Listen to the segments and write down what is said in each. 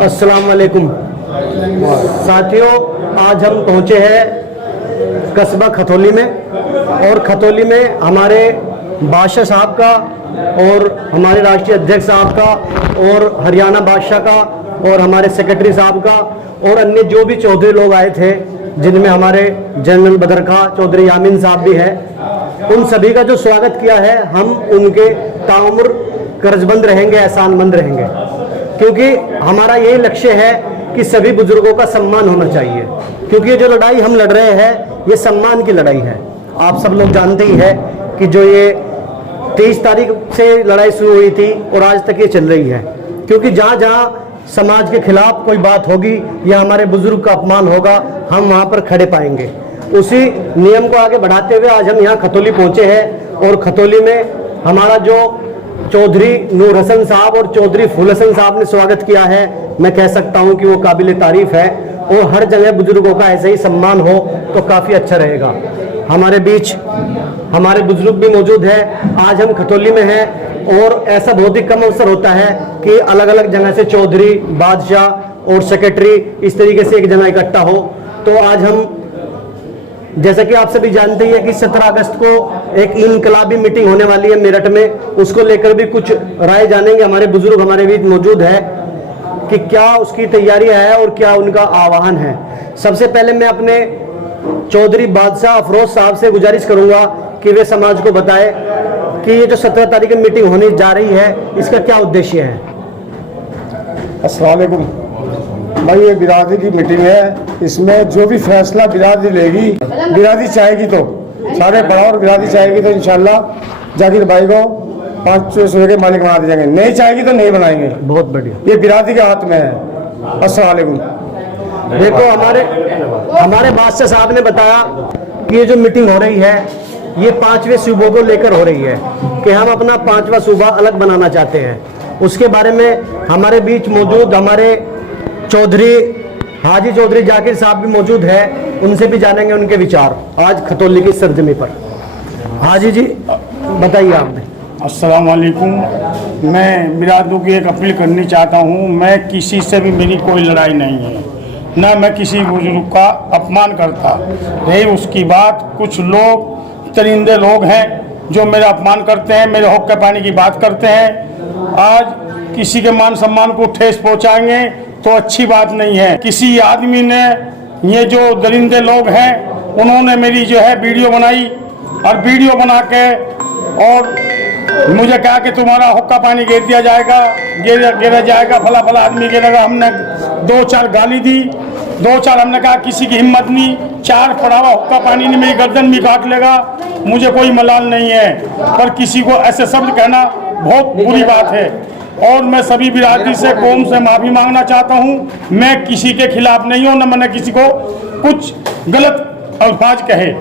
अस्सलाम वालेकुम साथियों, आज हम पहुंचे हैं कस्बा खतौली में और खतौली में हमारे बादशाह साहब का और हमारे राष्ट्रीय अध्यक्ष साहब का और हरियाणा बादशाह का और हमारे सेक्रेटरी साहब का और अन्य जो भी चौधरी लोग आए थे, जिनमें हमारे जनरल बदरखा चौधरी यामीन साहब भी है, उन सभी का जो स्वागत किया है। हम उनके ताउम्र कर्जबंद रहेंगे, एहसानमंद रहेंगे, क्योंकि हमारा यही लक्ष्य है कि सभी बुजुर्गों का सम्मान होना चाहिए। क्योंकि ये जो लड़ाई हम लड़ रहे हैं, ये सम्मान की लड़ाई है। आप सब लोग जानते ही है कि जो ये 23 तारीख से लड़ाई शुरू हुई थी और आज तक ये चल रही है। क्योंकि जहाँ जहाँ समाज के खिलाफ कोई बात होगी या हमारे बुजुर्ग का अपमान होगा, हम वहाँ पर खड़े पाएंगे। उसी नियम को आगे बढ़ाते हुए आज हम यहाँ खतौली पहुँचे हैं और खतौली में हमारा जो चौधरी नूर हसन साहब और चौधरी फूल हसन साहब ने स्वागत किया है, मैं कह सकता हूं कि वो काबिल तारीफ है। और हर जगह बुजुर्गों का ऐसे ही सम्मान हो तो काफ़ी अच्छा रहेगा। हमारे बीच हमारे बुजुर्ग भी मौजूद है। आज हम खतौली में हैं और ऐसा बहुत ही कम अवसर होता है कि अलग अलग जगह से चौधरी, बादशाह और सेक्रेटरी इस तरीके से एक जगह इकट्ठा हो। तो आज हम, जैसा कि आप सभी जानते हैं कि 17 अगस्त को एक इनकलाबी मीटिंग होने वाली है मेरठ में, उसको लेकर भी कुछ राय जानेंगे। हमारे बुजुर्ग हमारे बीच मौजूद है कि क्या उसकी तैयारियां है और क्या उनका आह्वान है। सबसे पहले मैं अपने चौधरी बादशाह अफरोज साहब से गुजारिश करूंगा कि वे समाज को बताए कि ये जो 17 तारीख की मीटिंग होने जा रही है, इसका क्या उद्देश्य है। अस्सलाम वालेकुम भाई, ये बिरादरी की मीटिंग है। इसमें जो भी फैसला बिरादरी लेगी, बिरादरी चाहेगी तो सारे बड़ा और बिरादरी चाहेगी तो इंशाल्लाह जाकिर भाई को 500 के मालिक बना दिए जाएंगे, नहीं चाहेगी तो नहीं बनाएंगे। बहुत बढ़िया, ये बिरादरी के हाथ में है। अस्सलाम वालेकुम। देखो, हमारे बादशाह साहब ने बताया कि ये जो मीटिंग हो रही है, ये 5वें सूबों को लेकर हो रही है कि हम अपना 5वां सूबा अलग बनाना चाहते हैं। उसके बारे में हमारे बीच मौजूद हमारे चौधरी हाजी चौधरी जाकिर साहब भी मौजूद है, उनसे भी जानेंगे उनके विचार आज खतौली की सरजमी पर। हाजी जी, बताइए आपने। अस्सलाम वालेकुम। मैं बिरादरों की एक अपील करनी चाहता हूँ। मैं किसी से भी, मेरी कोई लड़ाई नहीं है, ना मैं किसी बुजुर्ग का अपमान करता। रही उसकी बात, कुछ लोग चरिंदे लोग हैं जो मेरा अपमान करते हैं, मेरे हक के पानी की बात करते हैं। आज किसी के मान सम्मान को ठेस पहुँचाएंगे तो अच्छी बात नहीं है। किसी आदमी ने, ये जो दरिंदे लोग हैं, उन्होंने मेरी जो है वीडियो बनाई और वीडियो बना के और मुझे कहा कि तुम्हारा हुक्का पानी गिर दिया जाएगा, गिरा जाएगा, फला फला आदमी गिरेगा। हमने 2-4 गाली दी, 2-4 हमने कहा किसी की हिम्मत नहीं, 4 पड़ावा हुक्का पानी ने मेरी गर्दन भी काट लेगा। मुझे कोई मलाल नहीं है, पर किसी को ऐसे शब्द कहना बहुत बुरी बात है। और मैं सभी बिरादरी से, कौम से माफ़ी मांगना चाहता हूँ। मैं किसी के खिलाफ नहीं हूँ, न मैंने किसी को कुछ गलत अल्फाज कहे।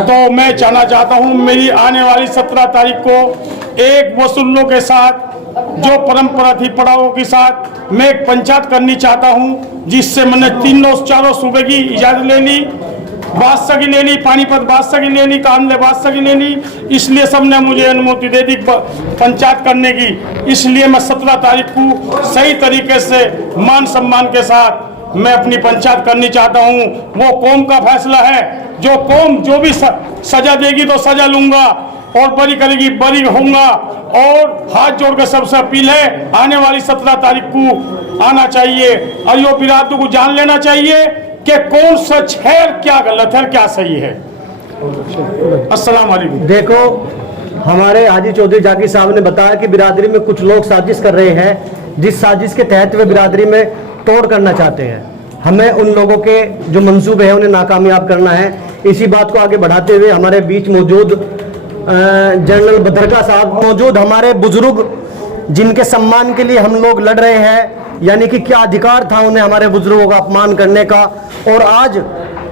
तो मैं चाहना चाहता हूँ मेरी आने वाली 17 तारीख को एक वसूलों के साथ, जो परंपरा थी पड़ावों के साथ, मैं एक पंचायत करनी चाहता हूँ, जिससे मैंने 4 सूबे की इजाज़त ले ली, बादशाह की ले ली, पानीपत बादशाह की ले ली, कांदले बादशाह की ले ली। इसलिए सबने मुझे अनुमति दे दी पंचायत करने की। इसलिए मैं 17 तारीख को सही तरीके से मान सम्मान के साथ मैं अपनी पंचायत करनी चाहता हूँ। वो कौम का फैसला है। जो कौम जो भी सजा देगी तो सजा लूंगा, और बरी करेगी बरी होऊंगा। और हाथ जोड़ कर सबसे अपील है, आने वाली 17 तारीख को आना चाहिए और यो बिरादरों को जान लेना चाहिए कि कौन सच है, क्या गलत है, क्या सही है। अस्सलाम वालेकुम। देखो, हमारे हाजी चौधरी जाकिर साहब ने बताया कि बिरादरी में कुछ लोग साजिश कर रहे हैं, जिस साजिश के तहत वे बिरादरी में तोड़ करना चाहते हैं। हमें उन लोगों के जो मंसूबे हैं उन्हें नाकामयाब करना है। इसी बात को आगे बढ़ाते हुए हमारे बीच मौजूद जनरल बदरखा साहब मौजूद, हमारे बुजुर्ग जिनके सम्मान के लिए हम लोग लड़ रहे हैं, यानी कि क्या अधिकार था उन्हें हमारे बुजुर्गों का अपमान करने का, और आज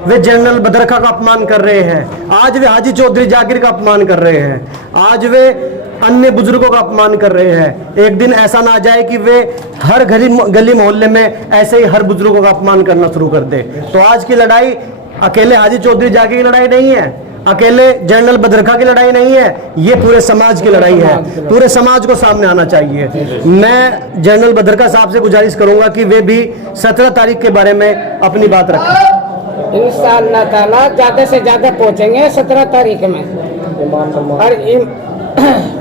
वे जनरल बदरखा का अपमान कर रहे हैं, आज वे हाजी चौधरी जाकिर का अपमान कर रहे हैं, आज वे अन्य बुजुर्गों का अपमान कर रहे हैं। एक दिन ऐसा ना आ जाए कि वे हर गली मोहल्ले में ऐसे ही हर बुजुर्गों का अपमान करना शुरू कर दे। तो आज की लड़ाई अकेले हाजी चौधरी जाकिर की लड़ाई नहीं है, अकेले जनरल बदरखा की लड़ाई नहीं है, ये पूरे समाज की लड़ाई है, पूरे समाज को सामने आना चाहिए। मैं जनरल बदरखा साहब से गुजारिश करूंगा कि वे भी 17 तारीख के बारे में अपनी बात रखें। इंशाअल्लाह ताला ज़्यादा से ज़्यादा पहुँचेंगे 17 तारीख में, और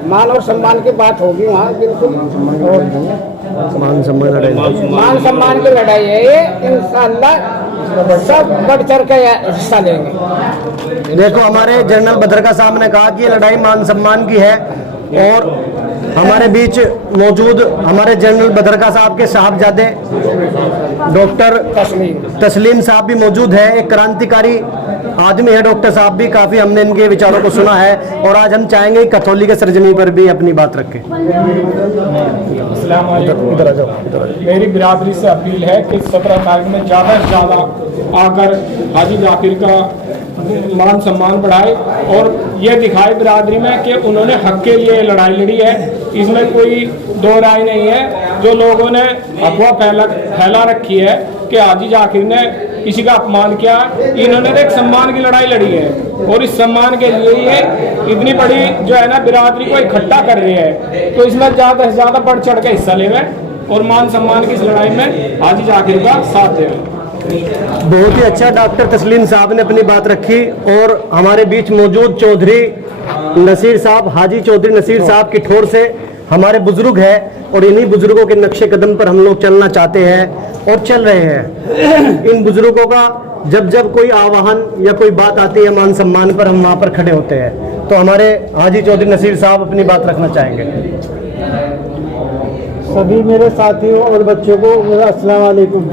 मान और सम्मान की बात होगी वहाँ बिल्कुल। मान सम्मान लड़ाई, मान सम्मान की लड़ाई है ये, इंशाअल्लाह सब बढ़ चढ़ के हिस्सा लेंगे। देखो हमारे जनरल बदरखा साहब ने कहा कि ये लड़ाई मान सम्मान की है, और हमारे बीच मौजूद हमारे जनरल बदरखा साहब के साहबजादे डॉक्टर तस्लीम साहब भी मौजूद है। एक क्रांतिकारी आदमी है डॉक्टर साहब भी, काफ़ी हमने इनके विचारों को सुना है, और आज हम चाहेंगे कि कथौली के सरजमी पर भी अपनी बात रखें। अस्सलाम वालेकुम। मेरी बिरादरी से अपील है कि 17 तारीख में ज़्यादा से ज़्यादा आकर हाजी जाकिर का मान सम्मान बढ़ाए और ये दिखाए बिरादरी में कि उन्होंने हक के लिए लड़ाई लड़ी है। इसमें कोई दो राय नहीं है। जो लोगों ने अफवाह फैला रखी है कि हाजी जाकिर ने किसी का अपमान किया, इन्होंने तो एक सम्मान की लड़ाई लड़ी है, और इस सम्मान के लिए ये इतनी बड़ी जो है ना बिरादरी को इकट्ठा कर रही है। तो इसमें ज़्यादा से ज़्यादा बढ़ चढ़ के हिस्सा लेवें और मान सम्मान की इस लड़ाई में हाजी जाकिर का साथ देवें। बहुत ही अच्छा डॉक्टर तस्लीम साहब ने अपनी बात रखी, और हमारे बीच मौजूद चौधरी नसीर साहब, हाजी चौधरी नसीर साहब की ठोर से हमारे बुजुर्ग हैं, और इन्हीं बुजुर्गों के नक्शे कदम पर हम लोग चलना चाहते हैं और चल रहे हैं। इन बुजुर्गों का जब जब कोई आह्वान या कोई बात आती है मान सम्मान पर, हम वहाँ पर खड़े होते हैं। तो हमारे हाजी चौधरी नसीर साहब अपनी बात रखना चाहेंगे। सभी मेरे साथियों और बच्चों को मेरा अस्सलाम वालेकुम।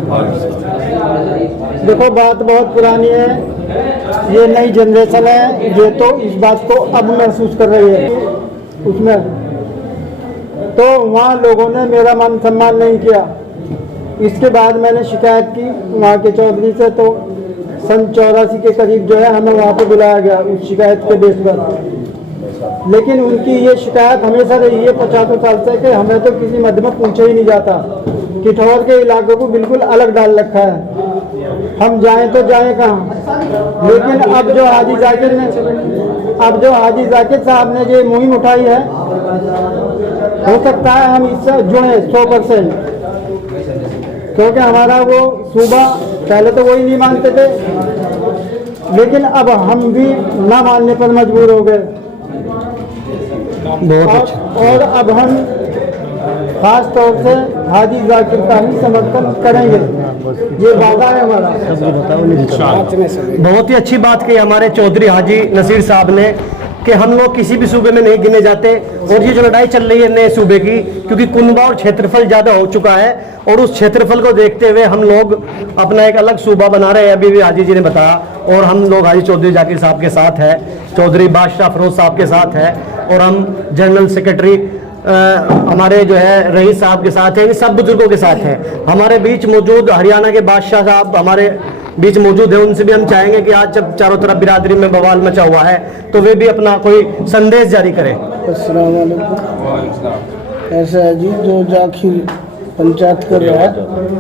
देखो बात बहुत पुरानी है, ये नई जनरेशन है, ये तो इस बात को अब महसूस कर रही है। उसमें तो वहाँ लोगों ने मेरा मान सम्मान नहीं किया। इसके बाद मैंने शिकायत की वहाँ के चौधरी से, तो सन 84 के करीब जो है हमें वहाँ पे बुलाया गया उस शिकायत के बेस पर। लेकिन उनकी ये शिकायत हमेशा रही है 50 साल से कि हमें तो किसी मध्य में पूछा ही नहीं जाता, किठौर के इलाकों को बिल्कुल अलग डाल रखा है, हम जाएं तो जाएं कहाँ। लेकिन अब जो हाजी जाकिर साहब ने जो मुहिम उठाई है, हो सकता है हम इससे जुड़े 100%, क्योंकि हमारा वो सूबा पहले तो वही नहीं मानते थे, लेकिन अब हम भी ना मानने पर मजबूर हो गए। बहुत अच्छा। और अब हम खास तौर से हाजी जाकिर का ही समर्थन करेंगे, ये वादा है हमारा। बहुत ही अच्छी बात कही हमारे चौधरी हाजी नसीर साहब ने कि हम लोग किसी भी सूबे में नहीं गिने जाते, और ये जो लड़ाई चल रही है नए सूबे की, क्योंकि कुनबा और क्षेत्रफल ज़्यादा हो चुका है, और उस क्षेत्रफल को देखते हुए हम लोग अपना एक अलग सूबा बना रहे हैं। अभी भी हाजी जी ने बताया, और हम लोग हाजी चौधरी जाकिर साहब के साथ है, चौधरी बादशाह फरोज साहब के साथ है, और हम जनरल सेक्रेटरी हमारे जो है रईस साहब के साथ हैं, इन सब बुजुर्गों के साथ हैं। हमारे बीच मौजूद हरियाणा के बादशाह साहब हमारे बीच मौजूद है, उनसे भी हम चाहेंगे कि आज जब चारों तरफ बिरादरी में बवाल मचा हुआ है, तो वे भी अपना कोई संदेश जारी करें। अस्सलाम वालेकुम। ऐसा है जी, जो जाकिर पंचायत कर रहा है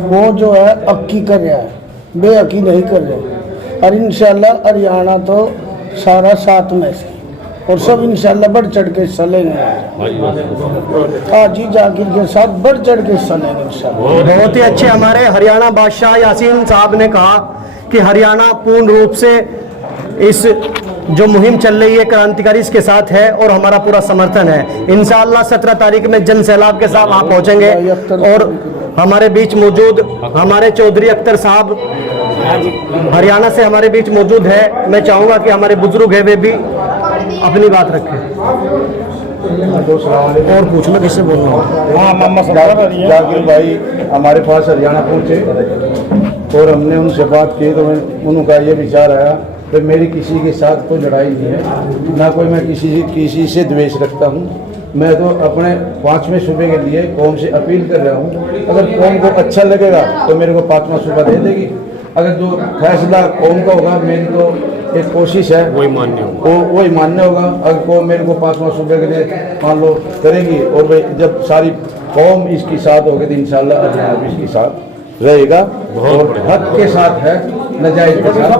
वो जो है अक्की कर रहा है, बेअक्की नहीं कर रहे। और इंशाल्लाह हरियाणा तो सारा साथ में से, और सब इंशाल्लाह बढ़ चढ़ के हिस्सा लेंगे। हाजी जाकिर के साथ बढ़ चढ़ के हिस्सा लेंगे इंशाल्लाह। बहुत ही अच्छे हमारे हरियाणा बादशाह यासीन साहब ने कहा कि हरियाणा पूर्ण रूप से इस जो मुहिम चल रही है क्रांतिकारी इसके साथ है, और हमारा पूरा समर्थन है। इंशाअल्लाह 17 तारीख में जन सैलाब के साथ आप पहुंचेंगे, और हमारे बीच मौजूद हमारे चौधरी अख्तर साहब हरियाणा से हमारे बीच मौजूद है। मैं चाहूँगा कि हमारे बुजुर्ग है वे भी अपनी बात रखें। और पूछना किससे बोल रहा हूँ? हाँ, मोहम्मद जाकिर भाई हमारे पास हरियाणा पहुँचे, और हमने उनसे बात की, तो उनका ये विचार आया कि मेरी किसी के साथ कोई लड़ाई नहीं है, ना कोई मैं किसी से द्वेष रखता हूँ। मैं तो अपने 5वें सूबे के लिए कौम से अपील कर रहा हूँ, अगर कौम को अच्छा लगेगा तो मेरे को 5वां सूबा दे देगी। अगर जो फैसला कौम का होगा, मेरी तो एक कोशिश है वही मान्य होगा। अगर कौम मेरे को 5वां सूबे के लिए मान लो करेगी, और भाई जब सारी कौम इसके साथ होगी तो इंशाल्लाह हरियाणा भी इसके साथ रहेगा और हक के साथ है, नजायज के साथ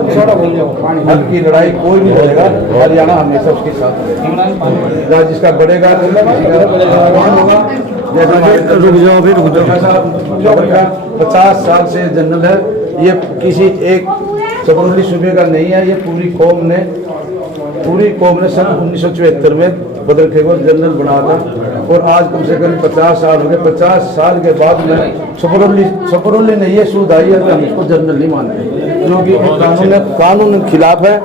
हक की लड़ाई कोई नहीं लड़ेगा। हरियाणा हमेशा उसके साथ रहेगा, जिसका बढ़ेगा होगा। रुक जाओ भी, रुक जाओ। जो 50 साल से जनरल है, ये किसी एक सबरुल्ली सूबे का नहीं है, ये पूरी कौम ने सन 1974 में बदरखे को जनरल बना था और आज कम से कम 50 साल हो गए। 50 साल के बाद में सबरुल्ली ने ये सूद आई है कि हम इसको जनरल नहीं मानते, जो कि कानून के खिलाफ है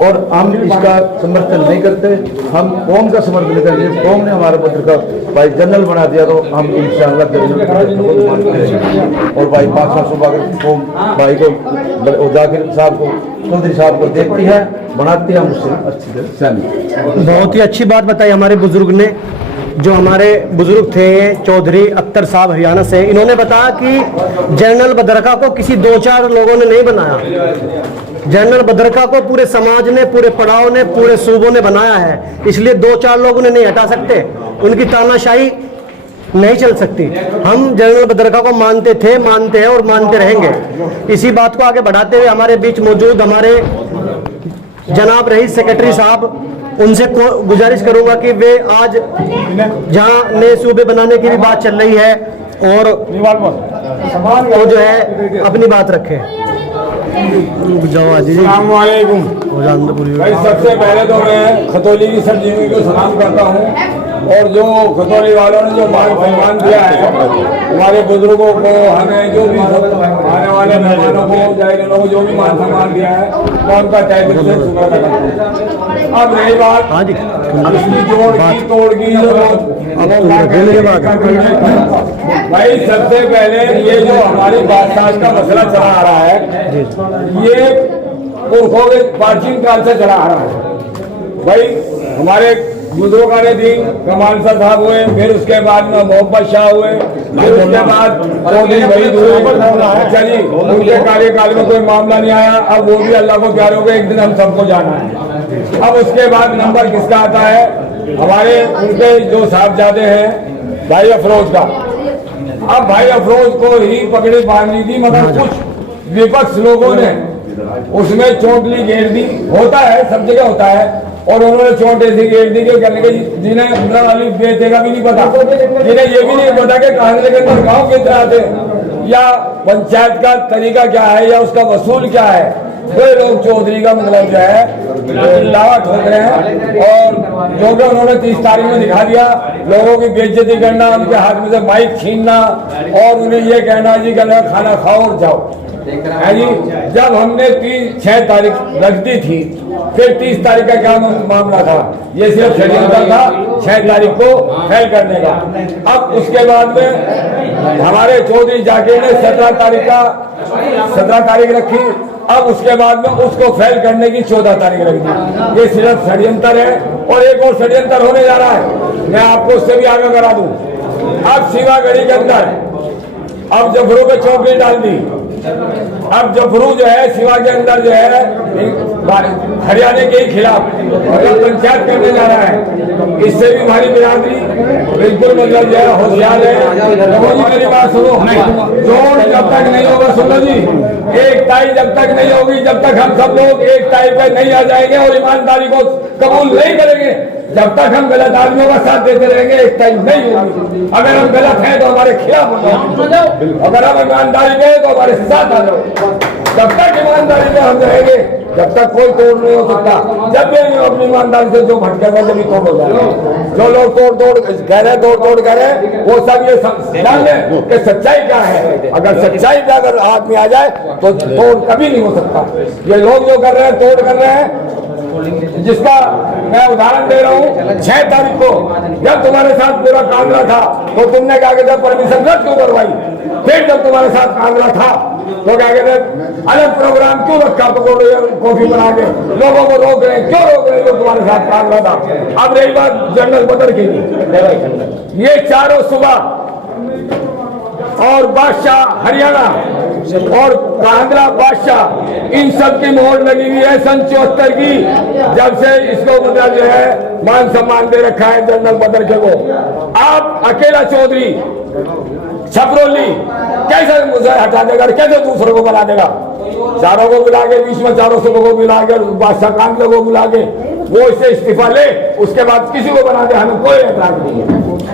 और हम इसका समर्थन नहीं करते। हम कौम का समर्थन करेंगे। कौम ने हमारे पुत्र का भाई जनरल बना दिया तो हम इंशाअल्लाह जनरल मानते और भाई पाँचवा सूबा कौम भाई को जाकिर साहब को चौधरी साहब को देखती है, बनाती है, हम उससे अच्छी तरह सहमत। बहुत ही अच्छी बात बताई हमारे बुजुर्ग ने। जो हमारे बुजुर्ग थे चौधरी अख्तर साहब हरियाणा से, इन्होंने बताया कि जनरल बदरखा को किसी 2-4 लोगों ने नहीं बनाया। जनरल बदरखा को पूरे समाज ने, पूरे पड़ाव ने, पूरे सूबों ने बनाया है, इसलिए 2-4 लोग उन्हें नहीं हटा सकते। उनकी तानाशाही नहीं चल सकती। हम जनरल बदरखा को मानते थे, मानते हैं और मानते रहेंगे। इसी बात को आगे बढ़ाते हुए हमारे बीच मौजूद हमारे जनाब रईस सेक्रेटरी साहब, उनसे गुजारिश करूंगा कि वे आज जहां नए सूबे बनाने की भी बात चल रही है और वो जो है अपनी बात रखें। भाई सबसे पहले तो मैं खतौली की सब जीवी को सलाम करता हूँ और जो खतौली वालों ने जो मान सम्मान दिया है हमारे बुजुर्गों को, हमें जो भी आने वाले मेहमानों को, जायरीनों को जो भी मान सम्मान दिया है मैं उनका तहे दिल से शुक्र अदा करता हूँ। अब रही बात इसकी जोड़ की तोड़ की भाई, सबसे पहले ये जो हमारी बादशाह का मसला चला आ रहा है, ये पुरखों के प्राचीन काल से चला आ रहा है। भाई हमारे बुजुर्गों ने दिन कमाल साहब हुए, फिर उसके बाद में मोहम्मद शाह हुए, फिर उसके बाद चौधरी वहीद हुए। अच्छा जी, उनके कार्यकाल में कोई मामला नहीं आया, अब वो भी अल्लाह को प्यारे हो गए, एक दिन हम सबको जाना है। अब उसके बाद नंबर किसका आता है? हमारे उनके जो साहबजादे हैं भाई अफरोज का। अब भाई अफरोज को ही पकड़ी बांधी थी, मगर कुछ विपक्ष लोगों ने उसमें चोटली घेर दी। होता है, सब जगह होता है, और उन्होंने चोट ऐसी घेर दी कि जिन्हें इमरान अली बेटे का भी नहीं पता, जिन्हें ये भी नहीं पता कि कांगड़े के अंदर गाँव किस तरह थे, या पंचायत का तरीका क्या है, या उसका वसूल क्या है। वे लोग चौधरी का मतलब जो है लावा ठोक रहे हैं और जो कि उन्होंने 30 तारीख में दिखा दिया, लोगों की बेइज्जती करना, उनके हाथ में से माइक छीनना और उन्हें ये कहना जी कहना खाना खाओ और जाओ है जी। जब हमने 6 तारीख रख दी थी, फिर 30 तारीख का क्या मामला था? ये सिर्फ षड्यंत्र था 6 तारीख को फेल करने का। अब उसके बाद में हमारे चौधरी जाकिर ने 17 तारीख रखी। अब उसके बाद में उसको फेल करने की 14 तारीख रख दी। ये सिर्फ षड्यंत्र है और एक और षड्यंत्र होने जा रहा है, मैं आपको उससे भी आगे करा दूं। अब शिवागढ़ी के अंदर अब जफरू पे चौकी डाल दी। अब जफरू जो है शिवा के अंदर जो है हरियाणा के खिलाफ मतलब पंचायत करने जा रहा है। इससे भी हमारी बिरादरी बिल्कुल मतलब जो है होशियार है। मेरी बात सुनो, जोड़ जब तक नहीं होगा, सुनो जी, एक ताई जब तक नहीं होगी, जब तक हम सब लोग एक ताई पे नहीं आ जाएंगे और ईमानदारी को कबूल नहीं करेंगे, जब तक हम गलत आदमियों का साथ देते रहेंगे, एक टाइम नहीं होगी। अगर हम गलत हैं तो हमारे खिलाफ हो जाओ, अगर हम ईमानदारी में तो हमारे साथ आ जाओ। जब तक ईमानदारी में हम रहेंगे, जब तक कोई तोड़ नहीं हो सकता। जब भी हम अपनी ईमानदारी से जो भटकेंगे जब तोड़ हो जाएगा। जो लोग तोड़ कह रहे, तोड़ कह रहे, वो सब ये जान लें कि सच्चाई क्या है। अगर सच्चाई पे अगर हाथ में आ जाए तो तोड़ कभी नहीं हो सकता। ये लोग जो कर रहे हैं, तोड़ कर रहे हैं, जिसका मैं उदाहरण दे रहा हूँ। 6 तारीख को जब तुम्हारे साथ पूरा कांगड़ा था तो तुमने क्या कहते परमिशन रद्द क्यों करवाई? फिर जब तुम्हारे साथ कांगड़ा था तो क्या कहते अलग प्रोग्राम क्यों रखा? पकौड़े कॉफी बना के लोगों को रोक रहे, क्यों रोक रहे? जो तुम्हारे साथ कांगड़ा था। अब रही बात जनरल बदर की, ये चारों सुबह और बादशाह हरियाणा और कांगड़ा बादशाह, इन सब की मोहर लगी हुई है सन 74 की, जब से इसको मतलब जो है मान सम्मान दे रखा है जनरल बदरखे को। आप अकेला चौधरी छपरोली कैसे मुझे हटा देगा, कैसे दूसरों को बना देगा? चारों को मिला के, बीच में चारों सबों को मिला के, बादशाह कान को मिला के वो इससे इस्तीफा ले, उसके बाद किसी को बना दे, हमें कोई एतराज नहीं है।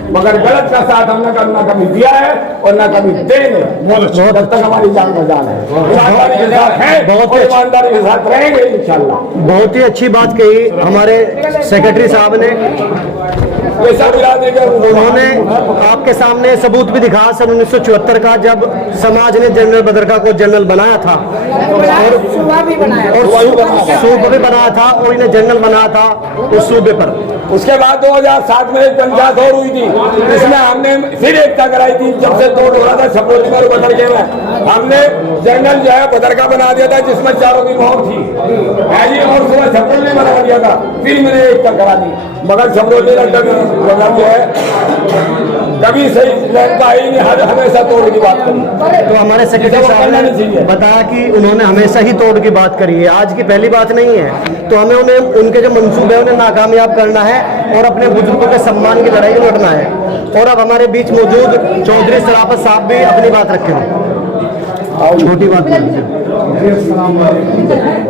मगर गलत का साथ हमने ना कभी दिया है और ना कभी देंगे, जब तक हमारी जान बजान है। ईमानदारी के साथ है, बहुत ईमानदारी के साथ रहेंगे इंशाल्लाह। बहुत ही अच्छी बात कही हमारे सेक्रेटरी साहब ने। उन्होंने आपके सामने सबूत भी दिखा सन 1974 का, जब समाज ने जनरल बदरका को जनरल बनाया था और सूबा भी बनाया था और इन्हें जनरल बनाया था उस सूबे पर। उसके बाद 2007 में एक पंचायत और हुई थी, इसमें हमने फिर एकता कराई थी। जब से तोड़ हो रहा था छपरोली और बदरके में, हमने जनरल जो है बदरका बना दिया था, जिसमें चारों की मौत थी और सुबह छपरोली बना दिया था। फिर मैंने एकता करा दी, मगर छपरोली जो है कभी सही लड़का ही नहीं, हमेशा तोड़ की बात करी। तो हमारे सेक्रेटरी साहब ने बताया कि उन्होंने हमेशा ही तोड़ की बात करी है, आज की पहली बात नहीं है। तो हमें उन्हें उनके जो मंसूबे हैं उन्हें नाकामयाब करना है और अपने बुजुर्गों के सम्मान की लड़ाई लड़ना है। और अब हमारे बीच मौजूद चौधरी सराफत साहब भी अपनी बात रखें। छोटी बात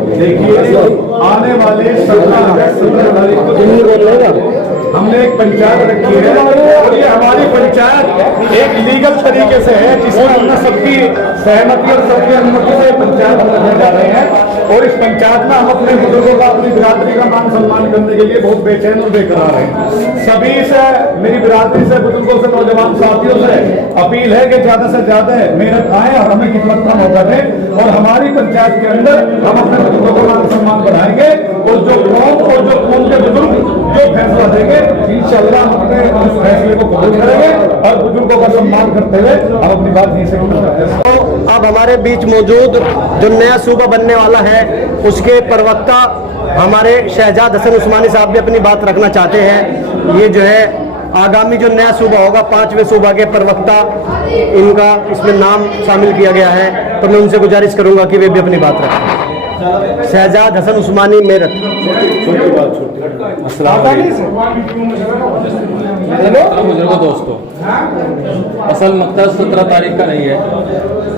देखिए, आने वाले 17 तारीख को हमने एक पंचायत रखी है और ये हमारी पंचायत एक लीगल तरीके से है, जिसमें हमने सबकी सहमति और सबकी अनुमति से पंचायत हम रखने जा रहे हैं। और इस पंचायत में हम अपने बुजुर्गों का, अपनी बिरादरी का मान सम्मान करने के लिए बहुत बेचैन और बेकरार हैं। सभी से, मेरी बिरादरी से, बुजुर्गों से, नौजवान साथियों से अपील है कि ज्यादा से ज्यादा मेहनत आए और हमें किस्मत का मौका दें और हमारी पंचायत के अंदर हम अपने बुजुर्गों का मान सम्मान बढ़ाएंगे और जो कौम के बुजुर्ग जो फैसला देंगे इंशाअल्लाह हम अपने उस फैसले को कबूल करेंगे और बुजुर्गों का सम्मान करते हुए हम अपनी बात यहीं से पूर्ण करते हैं। तो अब हमारे बीच मौजूद जो नया सूबा बनने वाला है उसके प्रवक्ता हमारे शहजाद हसन उस्मानी साहब भी अपनी बात रखना चाहते हैं। ये जो है आगामी जो नया सूबा होगा, 5वें सूबा के प्रवक्ता, इनका इसमें नाम शामिल किया गया है, तो मैं उनसे गुजारिश करूंगा कि वे भी अपनी बात रखें। शहजाद हसन उस्मानी, मेरठ। बुजुर्गों दोस्तों, असल मकसद 17 तारीख का नहीं है।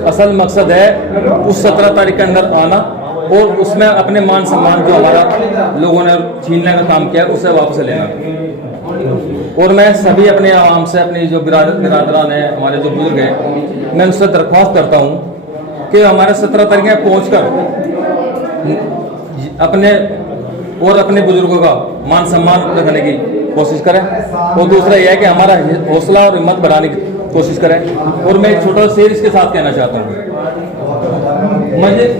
असल मकसद है उस 17 तारीख के अंदर आना और उसमें अपने मान सम्मान जो हमारा लोगों ने छीनने का काम किया उसे वापस लेना। और मैं सभी अपने आवाम से, अपनी जो बिरादरान हैं, हमारे जो बुजुर्ग हैं, मैं उनसे दरख्वास्त करता हूँ कि हमारे 17 तारीख में पहुँचकर अपने बुजुर्गों का मान सम्मान रखने की कोशिश करें। और दूसरा यह है कि हमारा हौसला और हिम्मत बढ़ाने की कोशिश करें। और मैं एक छोटा शेर इसके साथ कहना चाहता हूँ।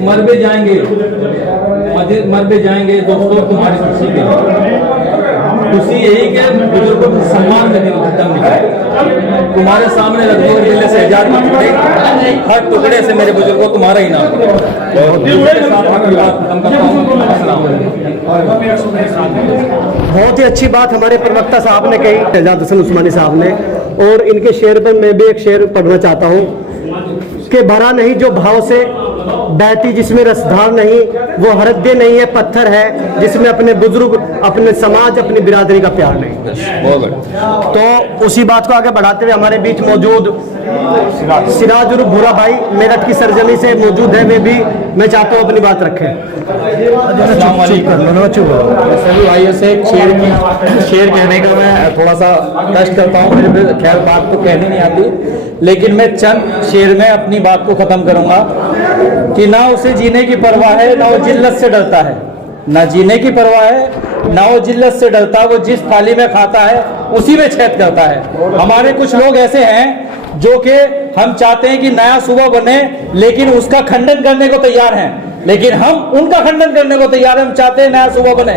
मर भी जाएंगे दोस्तों तुम्हारी खुशी के, खुशी यही कि बुजुर्गों को सम्मान करने को खत्म नहीं है। तुम्हारे सामने रख दो जिले से आजाद की टुकड़े, हर टुकड़े से मेरे बुजुर्गों तुम्हारा ही नाम। बहुत ही अच्छी बात हमारे प्रवक्ता साहब ने कही, शहजाद हसन उस्मानी साहब ने। और इनके शेर पर मैं भी एक शेर पढ़ना चाहता हूँ कि भरा नहीं जो भाव से बहती जिसमें रसधार नहीं, वो हरदे नहीं है पत्थर है जिसमें अपने बुजुर्ग, अपने समाज, अपनी बिरादरी का प्यार नहीं। तो उसी बात को आगे बढ़ाते हुए हमारे बीच मौजूद सिराजुल भूरा भाई मेरठ की सरजमी से मौजूद है, वे भी मैं चाहता हूँ अपनी बात रखें। सभी भाइयों से शेर कहने का मैं थोड़ा सा कष्ट करता हूँ, मेरे खैर बात तो कहनी नहीं आती, लेकिन मैं चंद शेर में अपनी बात को खत्म करूंगा कि ना उसे जीने की परवाह है, ना वो जिल्लत से डरता है। ना जीने की परवाह है, ना वो जिल्लत से डरता, वो जिस थाली में खाता है उसी में छेद करता है। हमारे कुछ लोग ऐसे हैं जो कि हम चाहते हैं कि नया सूबा बने, लेकिन उसका खंडन करने को तैयार हैं, लेकिन हम उनका खंडन करने को तैयार हैं। हम चाहते हैं नया सूबा बने,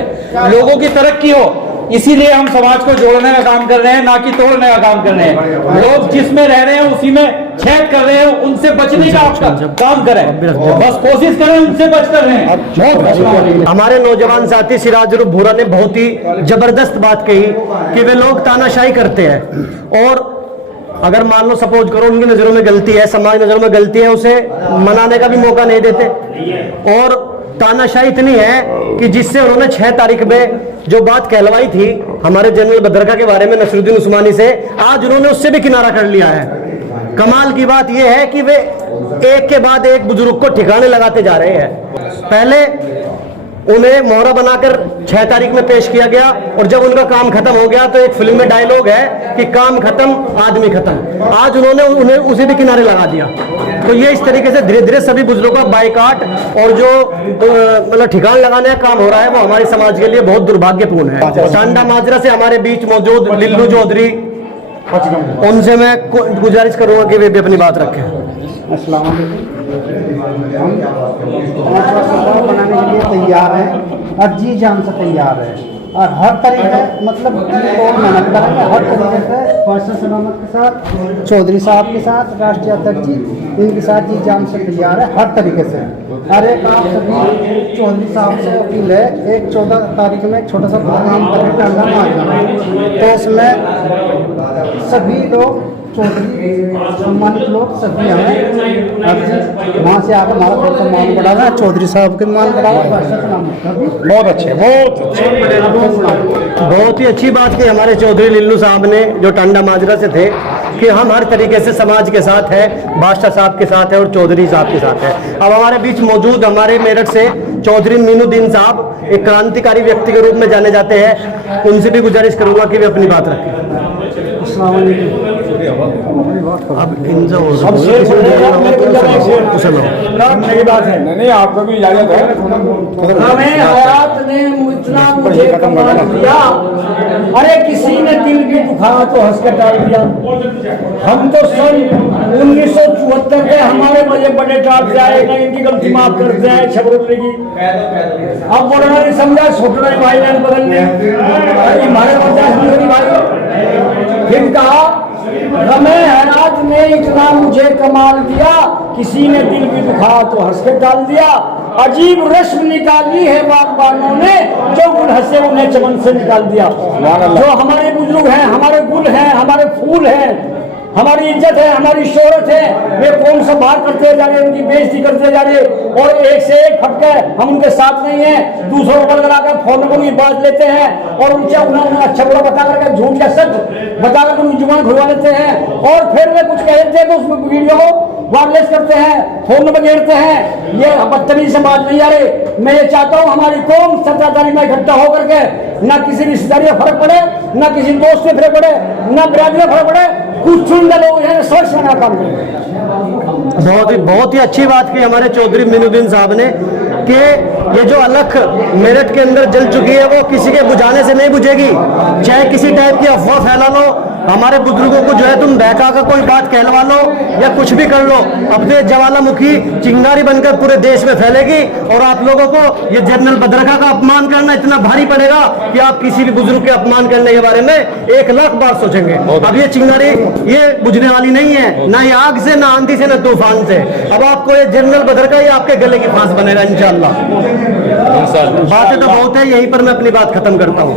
लोगों की तरक्की हो, इसीलिए हम समाज को जोड़ने का काम कर रहे हैं, ना कि तोड़ने का काम कर रहे हैं। लोग जिसमें रह रहे हैं उसी में छेद कर रहे हैं, उनसे बचने का काम करें, बस कोशिश करें उनसे बच कर रहे हैं। हमारे नौजवान साथी सिराजुल भूरा ने बहुत ही जबरदस्त बात कही कि वे लोग तानाशाही करते हैं और अगर मान लो सपोज करो उनकी नजरों में गलती है, समाज नजरों में गलती है, उसे मनाने का भी मौका नहीं देते। और तानाशाही इतनी है कि जिससे उन्होंने 6 तारीख में जो बात कहलवाई थी हमारे जनरल बदरका के बारे में नसरुद्दीन उस्मानी से, आज उन्होंने उससे भी किनारा कर लिया है। कमाल की बात यह है कि वे एक के बाद एक बुजुर्ग को ठिकाने लगाते जा रहे हैं। पहले उन्हें मोहरा बनाकर 6 तारीख में पेश किया गया और जब उनका काम खत्म हो गया तो एक फिल्म में डायलॉग है कि काम खत्म आदमी खत्म। आज उन्होंने उन्हें उसे भी किनारे लगा दिया। तो ये इस तरीके से धीरे धीरे सभी बुजुर्गों का बाइकाट और जो मतलब ठिकाने लगाने का काम हो रहा है वो हमारे समाज के लिए बहुत दुर्भाग्यपूर्ण है। टांडा माजरा से हमारे बीच मौजूद लिल्लू चौधरी, उनसे मैं गुजारिश करूंगा कि वे भी अपनी बात रखें। अस्सलाम वालेकुम। हम सभा बनाने के लिए तैयार हैं और जी जान से तैयार है और हर तरीके मतलब और मेहनत करेंगे हर तरीके से फौसला सलामत के साथ, चौधरी साहब के साथ, राष्ट्रीय अध्यक्ष जी इनके साथ जी जान से तैयार है हर तरीके से। और एक आप सभी चौधरी साहब से अपील है, एक 14 तारीख में एक छोटा सा प्रोग्राम करें टांडा माजरा, तो उसमें सभी लोग चौधरी सम्मानित लोग सभी हमें वहाँ से आकर हमारा थोड़ा सा मान बढ़ाना, चौधरी साहब के मान बढ़ाना। बहुत अच्छे, बहुत अच्छे। बहुत ही अच्छी बात की हमारे चौधरी लिल्लू साहब ने जो टांडा माजरा से थे कि हम हर तरीके से समाज के साथ है, बादशाह साहब के साथ है और चौधरी साहब के साथ है। अब हमारे बीच मौजूद हमारे मेरठ से चौधरी मीनुद्दीन साहब एक क्रांतिकारी व्यक्ति के रूप में जाने जाते हैं, उनसे भी गुजारिश करूंगा कि वे अपनी बात रखें। अब नहीं आपको भी इजाजत है। हमें हयात ने इतना मुझे कमाल दिया, अरे किसी ने दिल भी दुखा तो हंस के टाल दिया। हम तो सन 1974 के हमारे बड़े बड़े टाल से आए, ना इनकी गलती माफ करते हैं छबरोटने की। अब बोलना नहीं समझा, छोटना भाई ने बदलने हमारे बर्दाश्त नहीं भाई। फिर कहा हमें हयात ने इतना मुझे कमाल दिया, किसी ने दिल भी दुखा तो हंस के टाल दिया। अजीब रस्म निकाली है बागबानों ने, जो गुल हंसे उन्हें चमन से निकाल दिया। जो हमारे बुजुर्ग हैं, हमारे गुल हैं, हमारे फूल हैं, हमारी इज्जत है, हमारी शोहरत है, वे कौन सा बात करते जा रहे, उनकी बेइज्जती करते जा रहे और एक से एक फटके हम उनके साथ नहीं है। दूसरों को बदला कर फोन पर बात लेते हैं और उनसे उन्हें अच्छा बुरा बता करके झूठ या सच बता कर उनकी जुबान खुलवा लेते हैं और फिर वे कुछ कहते हैं तो उसमें वीडियो वायरलेस करते हैं, फोन में घेरते हैं। ये बदतमीजी से बात नहीं आ रही। मैं ये चाहता हूँ हमारी कौम 17 तारीख में इकट्ठा होकर के ना किसी रिश्तेदारी में फर्क पड़े, ना किसी दोस्त में फर्क पड़े, ना बिरादरी में फर्क पड़े, कुछ चुनिंदा लोग हैं सर्च करना काम करें। बहुत ही अच्छी बात की हमारे चौधरी मीनुद्दीन साहब ने कि ये जो अलख मेरठ के अंदर जल चुकी है वो किसी के बुझाने से नहीं बुझेगी। चाहे किसी टाइप की अफवाह फैला लो, हमारे बुजुर्गों को जो है तुम बहका का कोई बात कहलवा लो या कुछ भी कर लो, अपने ज्वालामुखी चिंगारी बनकर पूरे देश में फैलेगी और आप लोगों को ये जनरल भद्रका का अपमान करना इतना भारी पड़ेगा कि आप किसी भी बुजुर्ग के अपमान करने के बारे में 1 लाख बार सोचेंगे। अब ये चिंगारी ये बुझने वाली नहीं है, ना ये आग से, ना आंधी से, ना तूफान से। अब आपको ये जनरल भद्रका ही आपके गले की फांस बनेगा इंशाअल्लाह। बातें तो बहुत है, यहीं पर मैं अपनी बात खत्म करता हूँ।